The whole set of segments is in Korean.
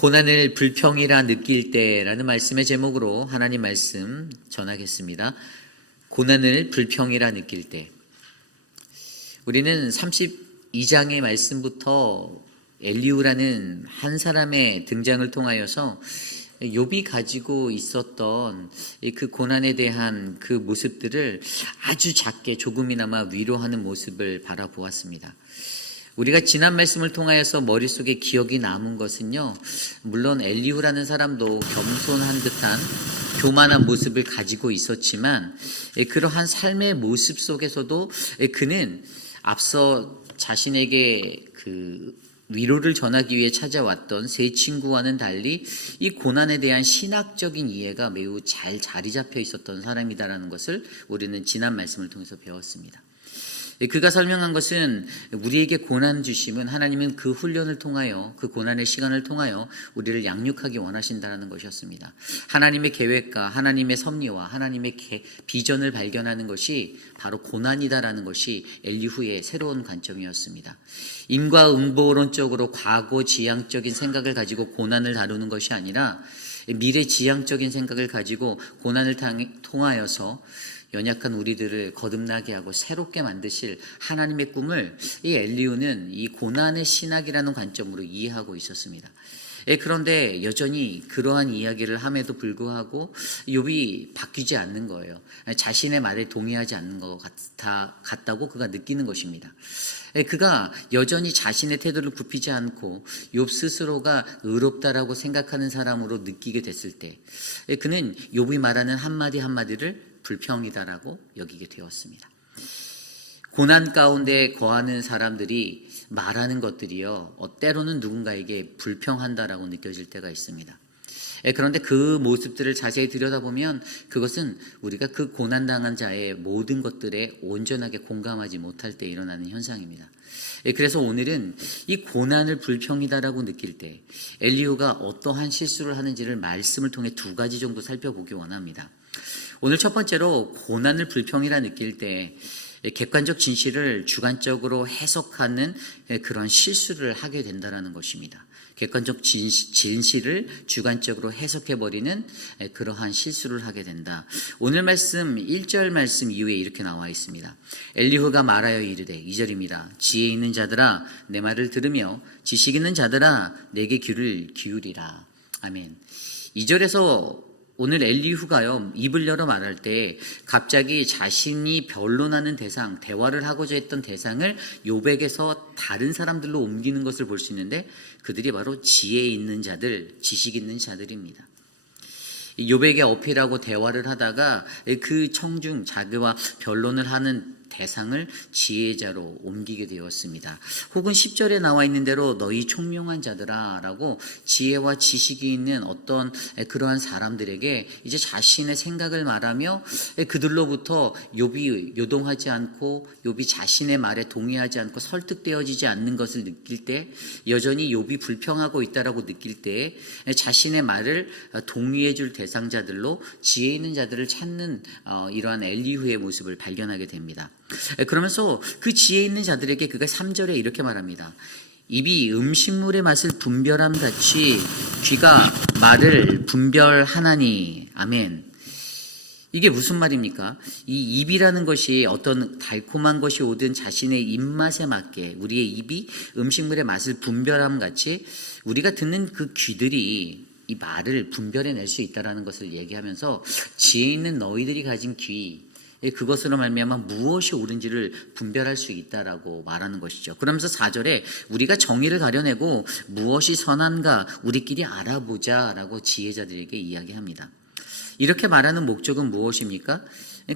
고난을 불평이라 느낄 때라는 말씀의 제목으로 하나님 말씀 전하겠습니다. 고난을 불평이라 느낄 때. 우리는 32장의 말씀부터 엘리후라는 한 사람의 등장을 통하여서 욥이 가지고 있었던 그 고난에 대한 그 모습들을 아주 작게 조금이나마 위로하는 모습을 바라보았습니다. 우리가 지난 말씀을 통하여서 머릿속에 기억이 남은 것은요, 물론 엘리후라는 사람도 겸손한 듯한 교만한 모습을 가지고 있었지만 그러한 삶의 모습 속에서도 그는 앞서 자신에게 그 위로를 전하기 위해 찾아왔던 세 친구와는 달리 이 고난에 대한 신학적인 이해가 매우 잘 자리 잡혀 있었던 사람이다라는 것을 우리는 지난 말씀을 통해서 배웠습니다. 그가 설명한 것은 우리에게 고난 주심은 하나님은 그 훈련을 통하여 그 고난의 시간을 통하여 우리를 양육하기 원하신다는 것이었습니다. 하나님의 계획과 하나님의 섭리와 하나님의 비전을 발견하는 것이 바로 고난이다라는 것이 엘리후의 새로운 관점이었습니다. 인과응보론적으로 과거 지향적인 생각을 가지고 고난을 다루는 것이 아니라 미래 지향적인 생각을 가지고 고난을 통하여서 연약한 우리들을 거듭나게 하고 새롭게 만드실 하나님의 꿈을 이 엘리후는 이 고난의 신학이라는 관점으로 이해하고 있었습니다. 그런데 여전히 그러한 이야기를 함에도 불구하고 욥이 바뀌지 않는 거예요. 자신의 말에 동의하지 않는 것 같다고 그가 느끼는 것입니다. 그가 여전히 자신의 태도를 굽히지 않고 욥 스스로가 의롭다라고 생각하는 사람으로 느끼게 됐을 때 그는 욥이 말하는 한마디 한마디를 불평이다라고 여기게 되었습니다. 고난 가운데 거하는 사람들이 말하는 것들이요, 때로는 누군가에게 불평한다라고 느껴질 때가 있습니다. 그런데 그 모습들을 자세히 들여다보면 그것은 우리가 그 고난당한 자의 모든 것들에 온전하게 공감하지 못할 때 일어나는 현상입니다. 그래서 오늘은 이 고난을 불평이다라고 느낄 때 엘리후가 어떠한 실수를 하는지를 말씀을 통해 두 가지 정도 살펴보기 원합니다. 오늘 첫 번째로 고난을 불평이라 느낄 때 객관적 진실을 주관적으로 해석하는 그런 실수를 하게 된다는 것입니다. 객관적 진실을 주관적으로 해석해버리는 그러한 실수를 하게 된다. 오늘 말씀 1절 말씀 이후에 이렇게 나와 있습니다. 엘리후가 말하여 이르되 2절입니다. 지혜 있는 자들아 내 말을 들으며 지식 있는 자들아 내게 귀를 기울이라. 아멘. 2절에서 오늘 엘리후가요, 입을 열어 말할 때 갑자기 자신이 변론하는 대상, 대화를 하고자 했던 대상을 욥에게서 다른 사람들로 옮기는 것을 볼 수 있는데 그들이 바로 지혜 있는 자들, 지식 있는 자들입니다. 욥에게 어필하고 대화를 하다가 그 청중 자기와 변론을 하는 대상을 지혜자로 옮기게 되었습니다. 혹은 10절에 나와 있는 대로 너희 총명한 자들아 라고 지혜와 지식이 있는 어떤 그러한 사람들에게 이제 자신의 생각을 말하며 그들로부터 욥이 요동하지 않고 욥이 자신의 말에 동의하지 않고 설득되어지지 않는 것을 느낄 때 여전히 욥이 불평하고 있다라고 느낄 때 자신의 말을 동의해 줄 대상자들로 지혜 있는 자들을 찾는 이러한 엘리후의 모습을 발견하게 됩니다. 그러면서 그 지혜 있는 자들에게 그가 3절에 이렇게 말합니다. 입이 음식물의 맛을 분별함 같이 귀가 말을 분별하나니. 아멘. 이게 무슨 말입니까? 이 입이라는 것이 어떤 달콤한 것이 오든 자신의 입맛에 맞게 우리의 입이 음식물의 맛을 분별함 같이 우리가 듣는 그 귀들이 이 말을 분별해낼 수 있다는 것을 얘기하면서 지혜 있는 너희들이 가진 귀, 그것으로 말미암아 무엇이 옳은지를 분별할 수 있다라고 말하는 것이죠. 그러면서 4절에 우리가 정의를 가려내고 무엇이 선한가 우리끼리 알아보자라고 지혜자들에게 이야기합니다. 이렇게 말하는 목적은 무엇입니까?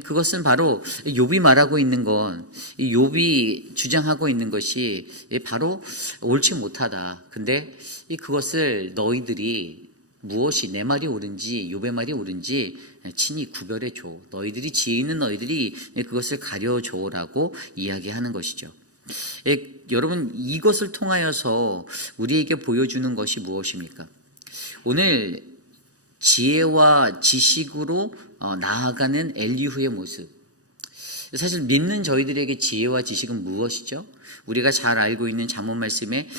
그것은 바로 욥이 말하고 있는 건, 욥이 주장하고 있는 것이 바로 옳지 못하다. 근데 그것을 너희들이 무엇이 내 말이 옳은지 욥의 말이 옳은지 친히 구별해 줘. 너희들이 지혜 있는 너희들이 그것을 가려줘라고 이야기하는 것이죠. 여러분, 이것을 통하여서 우리에게 보여주는 것이 무엇입니까? 오늘 지혜와 지식으로 나아가는 엘리후의 모습. 사실 믿는 저희들에게 지혜와 지식은 무엇이죠? 우리가 잘 알고 있는 잠언 말씀에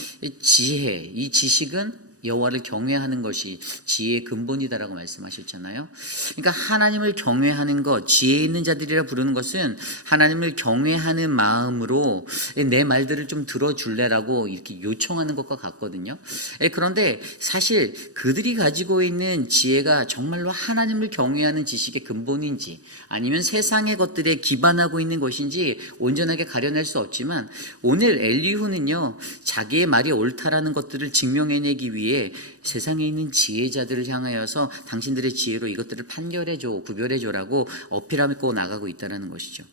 지혜, 이 지식은 여호와를 경외하는 것이 지혜의 근본이다라고 말씀하셨잖아요. 그러니까 하나님을 경외하는 것, 지혜 있는 자들이라 부르는 것은 하나님을 경외하는 마음으로 내 말들을 좀 들어줄래라고 이렇게 요청하는 것과 같거든요. 그런데 사실 그들이 가지고 있는 지혜가 정말로 하나님을 경외하는 지식의 근본인지 아니면 세상의 것들에 기반하고 있는 것인지 온전하게 가려낼 수 없지만, 오늘 엘리후는요 자기의 말이 옳다라는 것들을 증명해내기 위해 세상에 있는 지혜자들을 향하여서 당신들의 지혜로 이것들을 판결해줘, 구별해줘라고 어필하고 나가고 있다는 것이죠.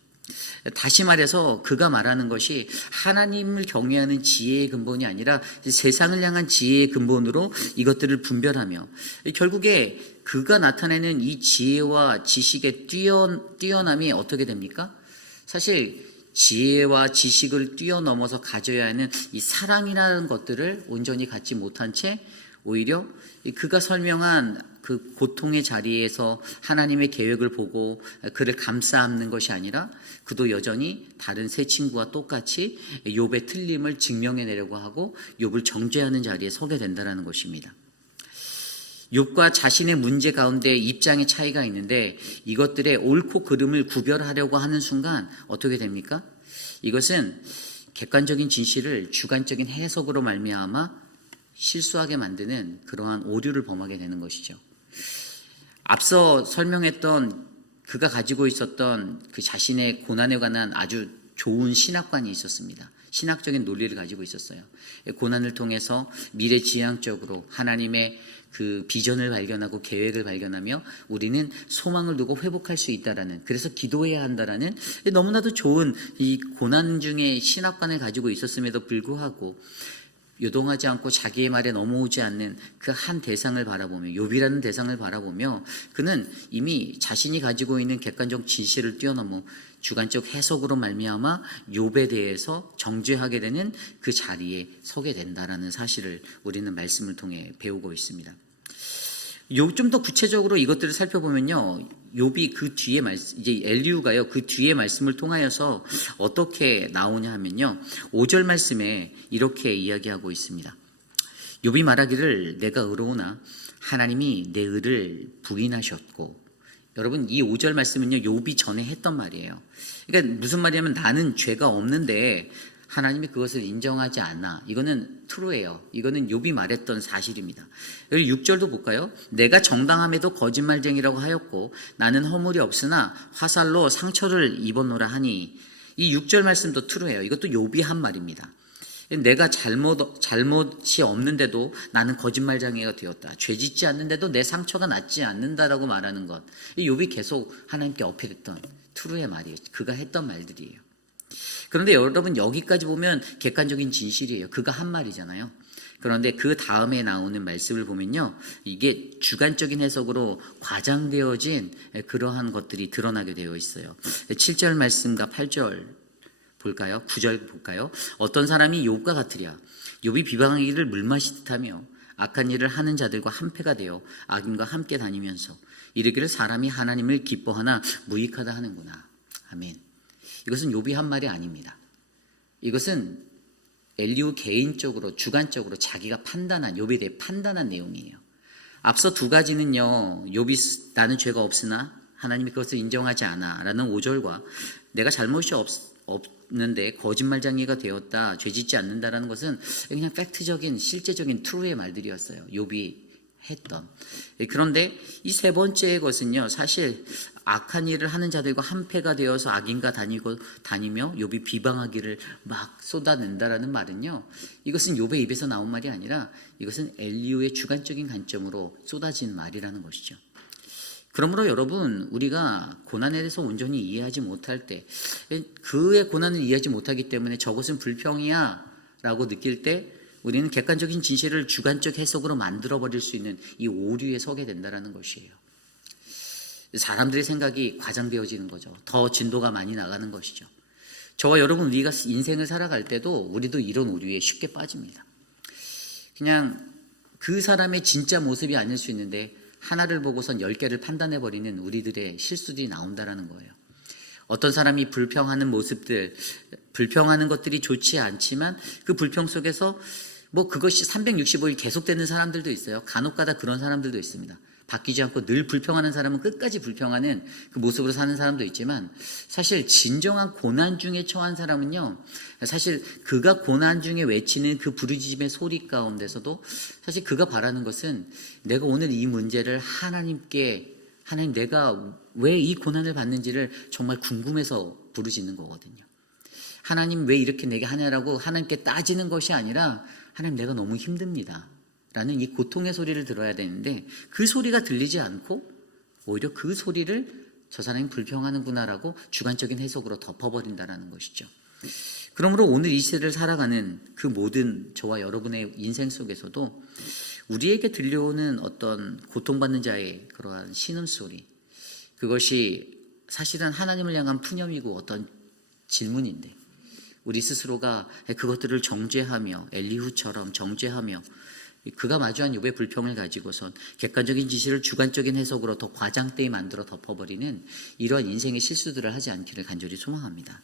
다시 말해서 그가 말하는 것이 하나님을 경외하는 지혜의 근본이 아니라 세상을 향한 지혜의 근본으로 이것들을 분별하며, 결국에 그가 나타내는 이 지혜와 지식의 뛰어남이 어떻게 됩니까? 사실 지혜와 지식을 뛰어넘어서 가져야 하는 이 사랑이라는 것들을 온전히 갖지 못한 채 오히려 그가 설명한 그 고통의 자리에서 하나님의 계획을 보고 그를 감싸 안는 것이 아니라 그도 여전히 다른 세 친구와 똑같이 욥의 틀림을 증명해내려고 하고 욥을 정죄하는 자리에 서게 된다는 것입니다. 욥과 자신의 문제 가운데 입장의 차이가 있는데 이것들의 옳고 그름을 구별하려고 하는 순간 어떻게 됩니까? 이것은 객관적인 진실을 주관적인 해석으로 말미암아 실수하게 만드는 그러한 오류를 범하게 되는 것이죠. 앞서 설명했던 그가 가지고 있었던 그 자신의 고난에 관한 아주 좋은 신학관이 있었습니다. 신학적인 논리를 가지고 있었어요. 고난을 통해서 미래지향적으로 하나님의 그 비전을 발견하고 계획을 발견하며 우리는 소망을 두고 회복할 수 있다라는, 그래서 기도해야 한다라는 너무나도 좋은 이 고난 중에 신학관을 가지고 있었음에도 불구하고 요동하지 않고 자기의 말에 넘어오지 않는 그 한 대상을 바라보며, 욥이라는 대상을 바라보며 그는 이미 자신이 가지고 있는 객관적 진실을 뛰어넘어 주관적 해석으로 말미암아 욥에 대해서 정죄하게 되는 그 자리에 서게 된다라는 사실을 우리는 말씀을 통해 배우고 있습니다. 좀 더 구체적으로 이것들을 살펴보면요, 욥이 그 뒤에 말씀, 이제 엘리후가요 그 뒤에 말씀을 통하여서 어떻게 나오냐 하면요, 5절 말씀에 이렇게 이야기하고 있습니다. 욥이 말하기를 내가 의로우나 하나님이 내 의를 부인하셨고. 여러분, 이 5절 말씀은요 욥이 전에 했던 말이에요. 그러니까 무슨 말이냐면 나는 죄가 없는데 하나님이 그것을 인정하지 않아. 이거는 트루예요. 이거는 욥이 말했던 사실입니다. 여기 6절도 볼까요? 내가 정당함에도 거짓말쟁이라고 하였고 나는 허물이 없으나 화살로 상처를 입었노라 하니. 이 6절 말씀도 트루예요. 이것도 욥이 한 말입니다. 내가 잘못이 없는데도 나는 거짓말쟁이가 되었다. 죄 짓지 않는데도 내 상처가 낫지 않는다라고 말하는 것. 욥이 계속 하나님께 어필했던 트루의 말이에요. 그가 했던 말들이에요. 그런데 여러분, 여기까지 보면 객관적인 진실이에요. 그가 한 말이잖아요. 그런데 그 다음에 나오는 말씀을 보면요, 이게 주관적인 해석으로 과장되어진 그러한 것들이 드러나게 되어 있어요. 7절 말씀과 8절 볼까요? 9절 볼까요? 어떤 사람이 욥과 같으랴. 욥이 비방하기를 물마시듯 하며 악한 일을 하는 자들과 한패가 되어 악인과 함께 다니면서 이르기를 사람이 하나님을 기뻐하나 무익하다 하는구나. 아멘. 이것은 욥이 한 말이 아닙니다. 이것은 엘리후 개인적으로 주관적으로 자기가 판단한, 욥에 대해 판단한 내용이에요. 앞서 두 가지는요, 욥이 나는 죄가 없으나 하나님이 그것을 인정하지 않아 라는 5절과 내가 잘못이 없는데 거짓말쟁이가 되었다, 죄짓지 않는다라는 것은 그냥 팩트적인 실제적인 트루의 말들이었어요. 욥이 했던. 그런데 이 세 번째 것은요, 사실 악한 일을 하는 자들과 한패가 되어서 악인과 다니며 욥이 비방하기를 막 쏟아낸다라는 말은요, 이것은 욥의 입에서 나온 말이 아니라 이것은 엘리후의 주관적인 관점으로 쏟아진 말이라는 것이죠. 그러므로 여러분, 우리가 고난에 대해서 온전히 이해하지 못할 때, 그의 고난을 이해하지 못하기 때문에 저것은 불평이야 라고 느낄 때 우리는 객관적인 진실을 주관적 해석으로 만들어버릴 수 있는 이 오류에 서게 된다는 것이에요. 사람들의 생각이 과장되어지는 거죠. 더 진도가 많이 나가는 것이죠. 저와 여러분, 우리가 인생을 살아갈 때도 우리도 이런 오류에 쉽게 빠집니다. 그냥 그 사람의 진짜 모습이 아닐 수 있는데 하나를 보고선 10개를 판단해버리는 우리들의 실수들이 나온다는 거예요. 어떤 사람이 불평하는 모습들, 불평하는 것들이 좋지 않지만 그 불평 속에서 뭐 그것이 365일 계속되는 사람들도 있어요. 간혹가다 그런 사람들도 있습니다. 바뀌지 않고 늘 불평하는 사람은 끝까지 불평하는 그 모습으로 사는 사람도 있지만, 사실 진정한 고난 중에 처한 사람은요, 사실 그가 고난 중에 외치는 그 부르짖음의 소리 가운데서도 사실 그가 바라는 것은 내가 오늘 이 문제를 하나님께, 하나님 내가 왜 이 고난을 받는지를 정말 궁금해서 부르짖는 거거든요. 하나님 왜 이렇게 내게 하냐라고 하나님께 따지는 것이 아니라, 하나님 내가 너무 힘듭니다 라는 이 고통의 소리를 들어야 되는데, 그 소리가 들리지 않고 오히려 그 소리를 저 사람이 불평하는구나라고 주관적인 해석으로 덮어버린다는 것이죠. 그러므로 오늘 이 시대를 살아가는 그 모든 저와 여러분의 인생 속에서도 우리에게 들려오는 어떤 고통받는 자의 그러한 신음소리, 그것이 사실은 하나님을 향한 푸념이고 어떤 질문인데, 우리 스스로가 그것들을 정죄하며 엘리후처럼 정죄하며 그가 마주한 욥의 불평을 가지고선 객관적인 지시를 주관적인 해석으로 더 과장되게 만들어 덮어버리는 이러한 인생의 실수들을 하지 않기를 간절히 소망합니다.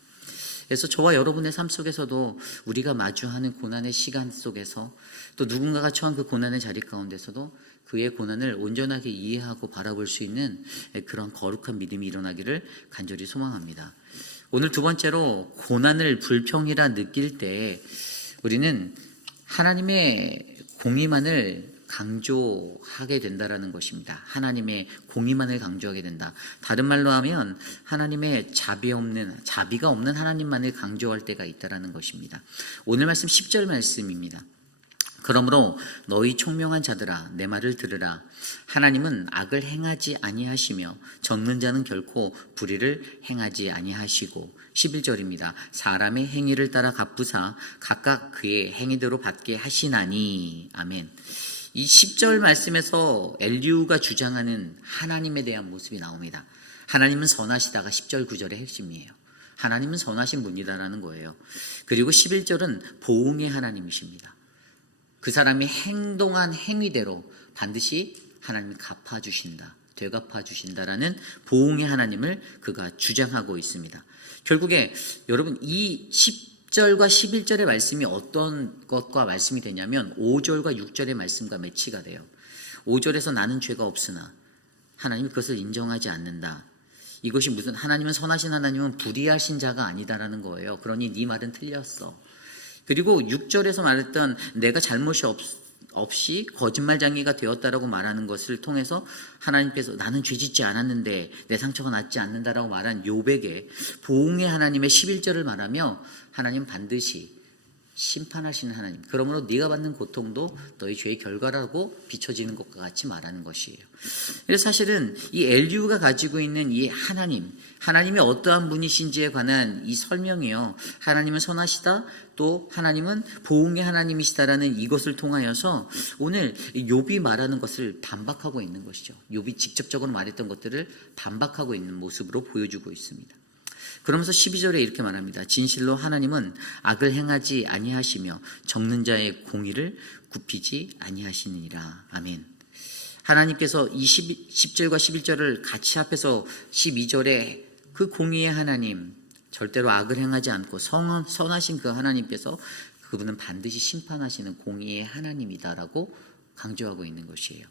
그래서 저와 여러분의 삶 속에서도 우리가 마주하는 고난의 시간 속에서, 또 누군가가 처한 그 고난의 자리 가운데서도 그의 고난을 온전하게 이해하고 바라볼 수 있는 그런 거룩한 믿음이 일어나기를 간절히 소망합니다. 오늘 두 번째로, 고난을 불평이라 느낄 때 우리는 하나님의 공의만을 강조하게 된다라는 것입니다. 하나님의 공의만을 강조하게 된다. 다른 말로 하면 하나님의 자비가 없는 하나님만을 강조할 때가 있다라는 것입니다. 오늘 말씀 10절 말씀입니다. 그러므로 너희 총명한 자들아 내 말을 들으라. 하나님은 악을 행하지 아니하시며 적는 자는 결코 불의를 행하지 아니하시고, 11절입니다. 사람의 행위를 따라 갚으사 각각 그의 행위대로 받게 하시나니. 아멘. 이 10절 말씀에서 엘리후가 주장하는 하나님에 대한 모습이 나옵니다. 하나님은 선하시다가 10절 9절의 핵심이에요. 하나님은 선하신 분이다라는 거예요. 그리고 11절은 보응의 하나님이십니다. 그 사람이 행동한 행위대로 반드시 하나님이 갚아주신다, 되갚아주신다라는 보응의 하나님을 그가 주장하고 있습니다. 결국에 여러분, 이 10절과 11절의 말씀이 어떤 것과 말씀이 되냐면 5절과 6절의 말씀과 매치가 돼요. 5절에서 나는 죄가 없으나 하나님이 그것을 인정하지 않는다. 이것이 무슨, 하나님은 선하신 하나님은 불의하신 자가 아니다라는 거예요. 그러니 네 말은 틀렸어. 그리고 6절에서 말했던 내가 잘못이 없이 거짓말쟁이가 되었다라고 말하는 것을 통해서 하나님께서 나는 죄짓지 않았는데 내 상처가 낫지 않는다라고 말한 욥에게 보응의 하나님의 11절을 말하며, 하나님 반드시 심판하시는 하나님, 그러므로 네가 받는 고통도 너희 죄의 결과라고 비춰지는 것과 같이 말하는 것이에요. 그래서 사실은 이 엘리후가 가지고 있는 이 하나님이 어떠한 분이신지에 관한 이 설명이요, 하나님은 선하시다, 또 하나님은 보응의 하나님이시다라는 이것을 통하여서 오늘 욥이 말하는 것을 반박하고 있는 것이죠. 욥이 직접적으로 말했던 것들을 반박하고 있는 모습으로 보여주고 있습니다. 그러면서 12절에 이렇게 말합니다. 진실로 하나님은 악을 행하지 아니하시며 적는 자의 공의를 굽히지 아니하시니라. 아멘. 하나님께서 이 10절과 11절을 같이 합해서 12절에 그 공의의 하나님, 절대로 악을 행하지 않고 선하신 그 하나님께서 그분은 반드시 심판하시는 공의의 하나님이다라고 강조하고 있는 것이에요.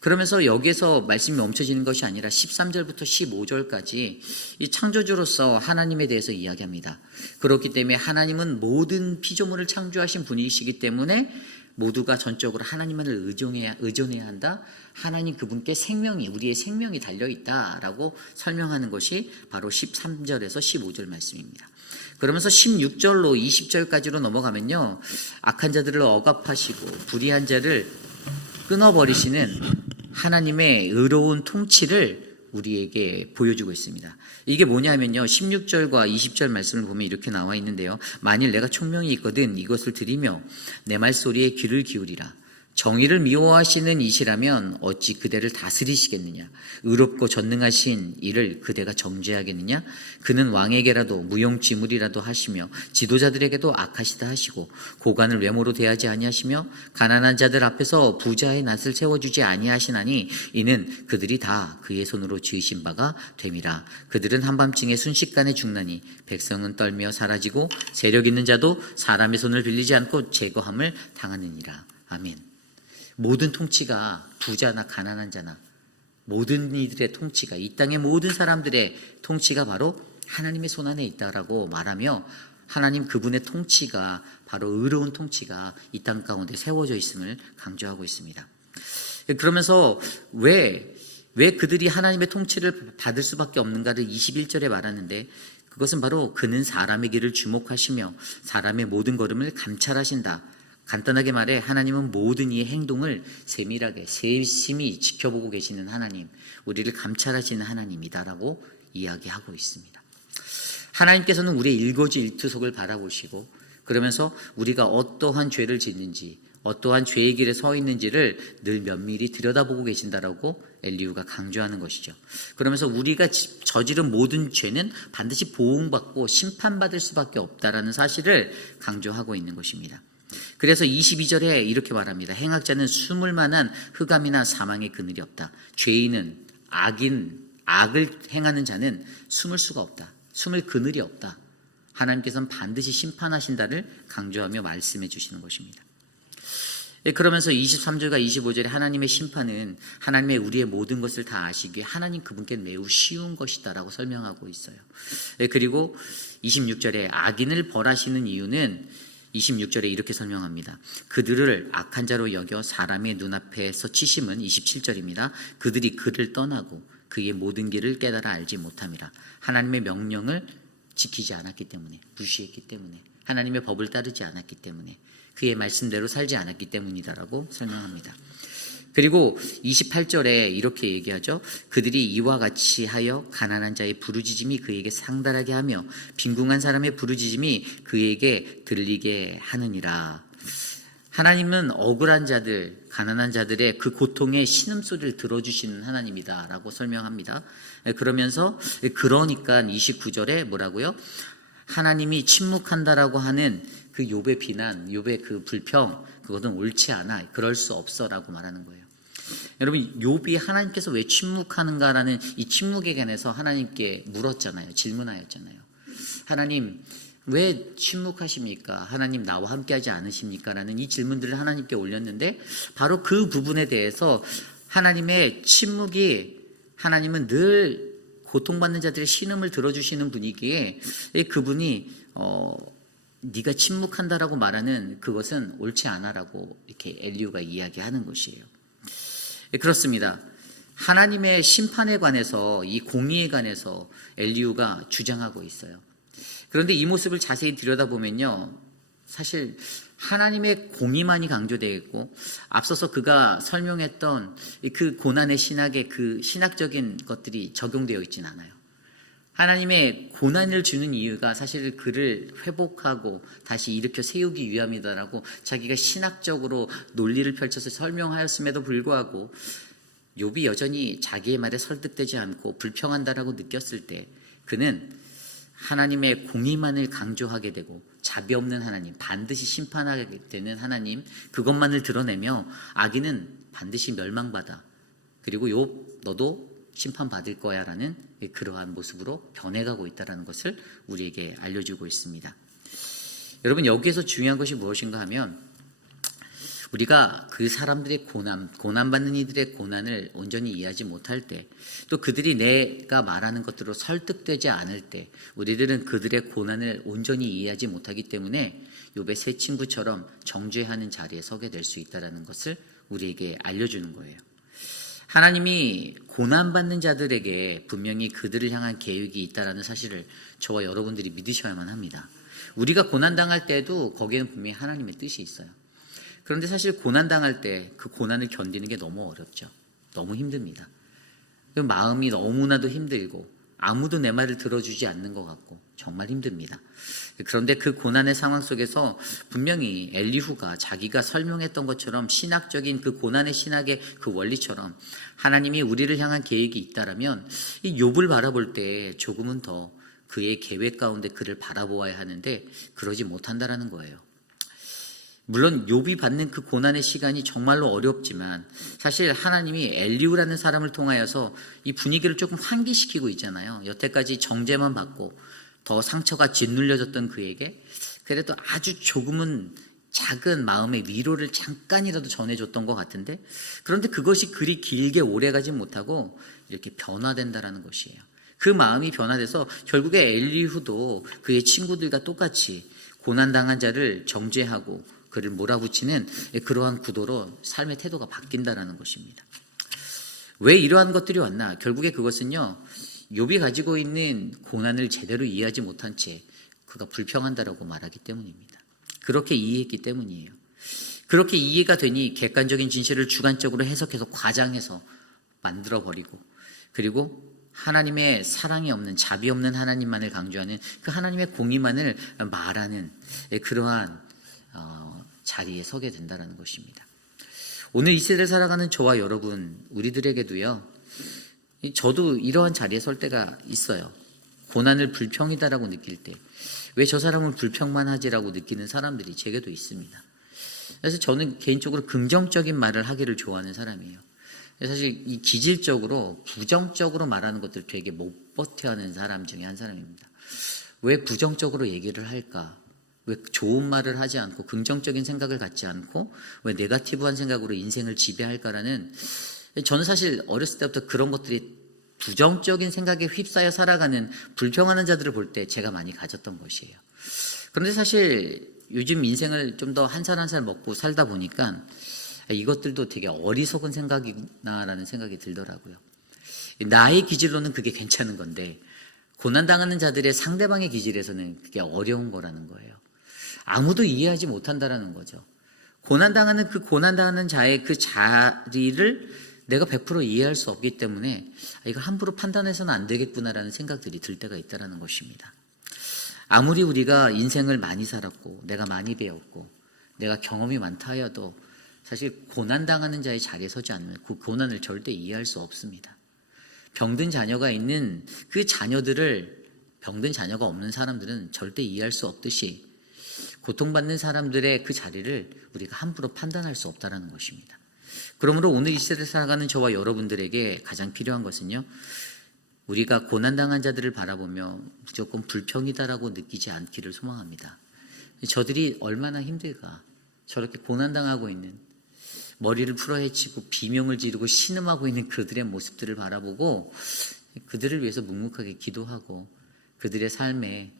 그러면서 여기에서 말씀이 멈춰지는 것이 아니라 13절부터 15절까지 이 창조주로서 하나님에 대해서 이야기합니다. 그렇기 때문에 하나님은 모든 피조물을 창조하신 분이시기 때문에 모두가 전적으로 하나님만을 의존해야 한다. 하나님 그분께 우리의 생명이 달려있다라고 설명하는 것이 바로 13절에서 15절 말씀입니다. 그러면서 16절로 20절까지로 넘어가면요, 악한 자들을 억압하시고 불의한 자를 끊어버리시는 하나님의 의로운 통치를 우리에게 보여주고 있습니다. 이게 뭐냐면요, 16절과 20절 말씀을 보면 이렇게 나와 있는데요. 만일 내가 총명이 있거든 이것을 들으며 내 말소리에 귀를 기울이라. 정의를 미워하시는 이시라면 어찌 그대를 다스리시겠느냐? 의롭고 전능하신 이를 그대가 정죄하겠느냐? 그는 왕에게라도 무용지물이라도 하시며 지도자들에게도 악하시다 하시고 고관을 외모로 대하지 아니하시며 가난한 자들 앞에서 부자의 낯을 세워주지 아니하시나니 이는 그들이 다 그의 손으로 지으신 바가 됨이라. 그들은 한밤중에 순식간에 죽나니 백성은 떨며 사라지고 세력 있는 자도 사람의 손을 빌리지 않고 제거함을 당하느니라. 아멘. 모든 통치가 부자나 가난한 자나 모든 이들의 통치가, 이 땅의 모든 사람들의 통치가 바로 하나님의 손 안에 있다라고 말하며 하나님 그분의 통치가 바로 의로운 통치가 이 땅 가운데 세워져 있음을 강조하고 있습니다. 그러면서 왜 그들이 하나님의 통치를 받을 수밖에 없는가를 21절에 말하는데, 그것은 바로 그는 사람의 길을 주목하시며 사람의 모든 걸음을 감찰하신다. 간단하게 말해 하나님은 모든 이의 행동을 세밀하게 세심히 지켜보고 계시는 하나님, 우리를 감찰하시는 하나님이다라고 이야기하고 있습니다. 하나님께서는 우리의 일거지일투족을 바라보시고 그러면서 우리가 어떠한 죄를 짓는지, 어떠한 죄의 길에 서 있는지를 늘 면밀히 들여다보고 계신다라고 엘리후가 강조하는 것이죠. 그러면서 우리가 저지른 모든 죄는 반드시 보응받고 심판받을 수밖에 없다라는 사실을 강조하고 있는 것입니다. 그래서 22절에 이렇게 말합니다. 행악자는 숨을 만한 흑암이나 사망의 그늘이 없다. 죄인은 악을 행하는 자는 숨을 수가 없다. 숨을 그늘이 없다. 하나님께서는 반드시 심판하신다를 강조하며 말씀해 주시는 것입니다. 그러면서 23절과 25절에 하나님의 심판은 하나님의 우리의 모든 것을 다 아시기에 하나님 그분께 매우 쉬운 것이다라고 설명하고 있어요. 그리고 26절에 악인을 벌하시는 이유는 26절에 이렇게 설명합니다. 그들을 악한 자로 여겨 사람의 눈앞에서 치심은 27절입니다. 그들이 그를 떠나고 그의 모든 길을 깨달아 알지 못함이라. 하나님의 명령을 지키지 않았기 때문에, 무시했기 때문에, 하나님의 법을 따르지 않았기 때문에, 그의 말씀대로 살지 않았기 때문이다라고 설명합니다. 그리고 28절에 이렇게 얘기하죠. 그들이 이와 같이 하여 가난한 자의 부르짖음이 그에게 상달하게 하며 빈궁한 사람의 부르짖음이 그에게 들리게 하느니라. 하나님은 억울한 자들, 가난한 자들의 그 고통의 신음소리를 들어주시는 하나님이다라고 설명합니다. 그러면서 그러니까 29절에 뭐라고요? 하나님이 침묵한다라고 하는 그 욥의 비난, 욥의 그 불평, 그것은 옳지 않아, 그럴 수 없어라고 말하는 거예요. 여러분, 욥이 하나님께서 왜 침묵하는가라는 이 침묵에 관해서 하나님께 물었잖아요. 질문하였잖아요. 하나님 왜 침묵하십니까? 하나님 나와 함께하지 않으십니까? 라는 이 질문들을 하나님께 올렸는데, 바로 그 부분에 대해서 하나님의 침묵이, 하나님은 늘 고통받는 자들의 신음을 들어주시는 분이기에 그분이 네가 침묵한다라고 말하는 그것은 옳지 않아라고 이렇게 엘리후가 이야기하는 것이에요. 그렇습니다. 하나님의 심판에 관해서, 이 공의에 관해서 엘리후가 주장하고 있어요. 그런데 이 모습을 자세히 들여다보면요, 사실 하나님의 공의만이 강조되어 있고 앞서서 그가 설명했던 그 고난의 신학의 그 신학적인 것들이 적용되어 있진 않아요. 하나님의 고난을 주는 이유가 사실 그를 회복하고 다시 일으켜 세우기 위함이다라고 자기가 신학적으로 논리를 펼쳐서 설명하였음에도 불구하고 욥이 여전히 자기의 말에 설득되지 않고 불평한다라고 느꼈을 때 그는 하나님의 공의만을 강조하게 되고 자비 없는 하나님, 반드시 심판하게 되는 하나님, 그것만을 드러내며 악인은 반드시 멸망받아, 그리고 욥 너도 심판받을 거야 라는 그러한 모습으로 변해가고 있다는 것을 우리에게 알려주고 있습니다. 여러분, 여기에서 중요한 것이 무엇인가 하면 우리가 그 사람들의 고난받는 이들의 고난을 온전히 이해하지 못할 때, 또 그들이 내가 말하는 것들로 설득되지 않을 때 우리들은 그들의 고난을 온전히 이해하지 못하기 때문에 욥의 세 친구처럼 정죄하는 자리에 서게 될 수 있다는 것을 우리에게 알려주는 거예요. 하나님이 고난받는 자들에게 분명히 그들을 향한 계획이 있다는 사실을 저와 여러분들이 믿으셔야만 합니다. 우리가 고난당할 때도 거기에는 분명히 하나님의 뜻이 있어요. 그런데 사실 고난당할 때 그 고난을 견디는 게 너무 어렵죠. 너무 힘듭니다. 마음이 너무나도 힘들고 아무도 내 말을 들어주지 않는 것 같고 정말 힘듭니다. 그런데 그 고난의 상황 속에서 분명히 엘리후가 자기가 설명했던 것처럼 신학적인 그 고난의 신학의 그 원리처럼 하나님이 우리를 향한 계획이 있다라면 이 욥을 바라볼 때 조금은 더 그의 계획 가운데 그를 바라보아야 하는데 그러지 못한다라는 거예요. 물론 욥이 받는 그 고난의 시간이 정말로 어렵지만 사실 하나님이 엘리후라는 사람을 통하여서 이 분위기를 조금 환기시키고 있잖아요. 여태까지 정죄만 받고 더 상처가 짓눌려졌던 그에게 그래도 아주 조금은 작은 마음의 위로를 잠깐이라도 전해줬던 것 같은데 그런데 그것이 그리 길게 오래가지 못하고 이렇게 변화된다라는 것이에요. 그 마음이 변화돼서 결국에 엘리후도 그의 친구들과 똑같이 고난당한 자를 정죄하고 그를 몰아붙이는 그러한 구도로 삶의 태도가 바뀐다라는 것입니다. 왜 이러한 것들이 왔나? 결국에 그것은요. 욥이 가지고 있는 고난을 제대로 이해하지 못한 채 그가 불평한다라고 말하기 때문입니다. 그렇게 이해했기 때문이에요. 그렇게 이해가 되니 객관적인 진실을 주관적으로 해석해서 과장해서 만들어버리고 그리고 하나님의 사랑이 없는 자비 없는 하나님만을 강조하는 그 하나님의 공의만을 말하는 그러한 자리에 서게 된다는 것입니다. 오늘 이 세대를 살아가는 저와 여러분 우리들에게도요. 저도 이러한 자리에 설 때가 있어요. 고난을 불평이다라고 느낄 때 왜 저 사람은 불평만 하지라고 느끼는 사람들이 제게도 있습니다. 그래서 저는 개인적으로 긍정적인 말을 하기를 좋아하는 사람이에요. 사실 이 기질적으로 부정적으로 말하는 것들 되게 못 버텨하는 사람 중에 한 사람입니다. 왜 부정적으로 얘기를 할까? 왜 좋은 말을 하지 않고 긍정적인 생각을 갖지 않고 왜 네거티브한 생각으로 인생을 지배할까라는 저는 사실 어렸을 때부터 그런 것들이 부정적인 생각에 휩싸여 살아가는 불평하는 자들을 볼 때 제가 많이 가졌던 것이에요. 그런데 사실 요즘 인생을 좀 더 한 살 한 살 먹고 살다 보니까 이것들도 되게 어리석은 생각이나라는 생각이 들더라고요. 나의 기질로는 그게 괜찮은 건데 고난당하는 자들의 상대방의 기질에서는 그게 어려운 거라는 거예요. 아무도 이해하지 못한다라는 거죠. 고난당하는 자의 그 자리를 내가 100% 이해할 수 없기 때문에 이거 함부로 판단해서는 안 되겠구나라는 생각들이 들 때가 있다는 것입니다. 아무리 우리가 인생을 많이 살았고 내가 많이 배웠고 내가 경험이 많다 하여도 사실 고난당하는 자의 자리에 서지 않으면 그 고난을 절대 이해할 수 없습니다. 병든 자녀가 있는 그 자녀들을 병든 자녀가 없는 사람들은 절대 이해할 수 없듯이 고통받는 사람들의 그 자리를 우리가 함부로 판단할 수 없다는 것입니다. 그러므로 오늘 이 시대를 살아가는 저와 여러분들에게 가장 필요한 것은요. 우리가 고난당한 자들을 바라보며 무조건 불평이다라고 느끼지 않기를 소망합니다. 저들이 얼마나 힘들까. 저렇게 고난당하고 있는 머리를 풀어헤치고 비명을 지르고 신음하고 있는 그들의 모습들을 바라보고 그들을 위해서 묵묵하게 기도하고 그들의 삶에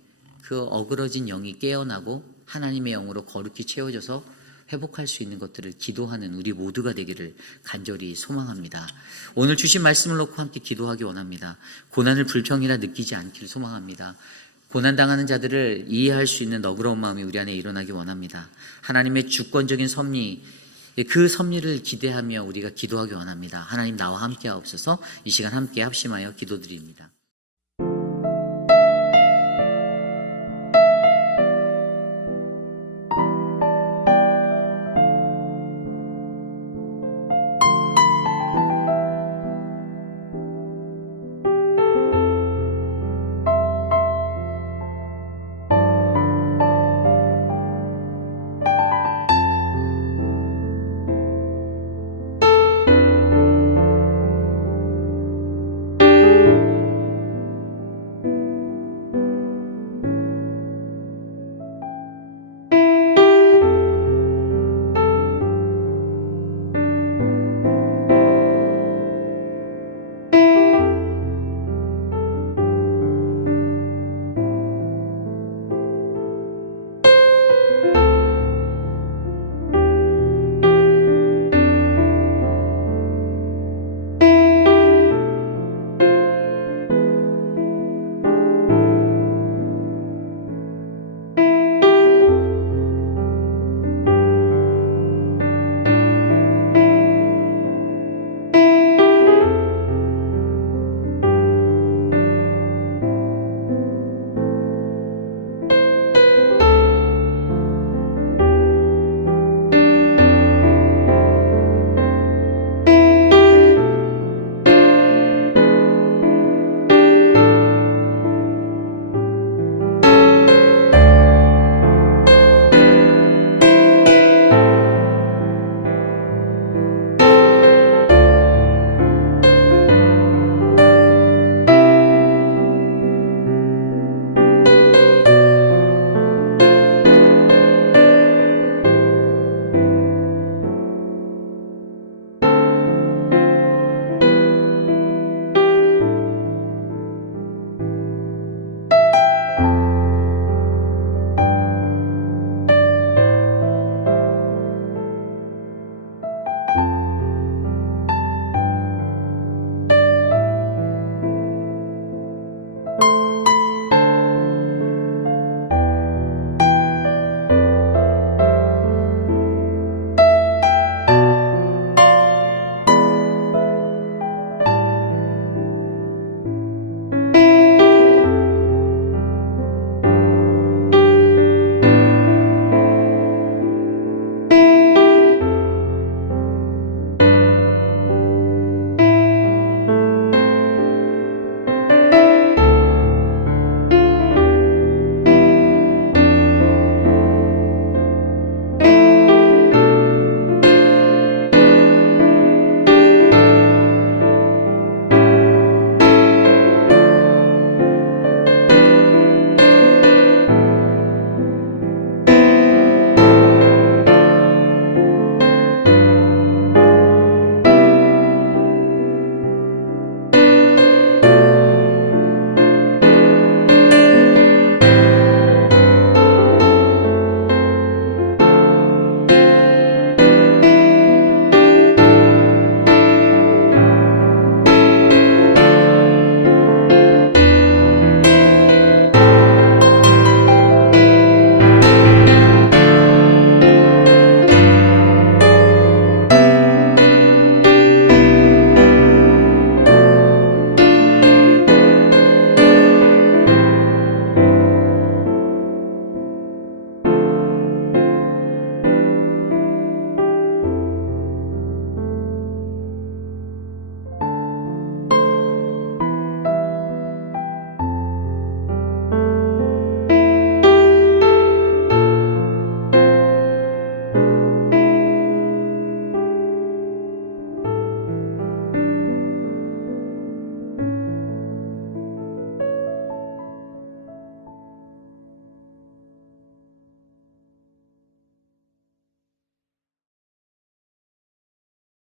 그 어그러진 영이 깨어나고 하나님의 영으로 거룩히 채워져서 회복할 수 있는 것들을 기도하는 우리 모두가 되기를 간절히 소망합니다. 오늘 주신 말씀을 놓고 함께 기도하기 원합니다. 고난을 불평이라 느끼지 않기를 소망합니다. 고난당하는 자들을 이해할 수 있는 너그러운 마음이 우리 안에 일어나기 원합니다. 하나님의 주권적인 섭리, 그 섭리를 기대하며 우리가 기도하기 원합니다. 하나님 나와 함께 하옵소서. 이 시간 함께 합심하여 기도드립니다.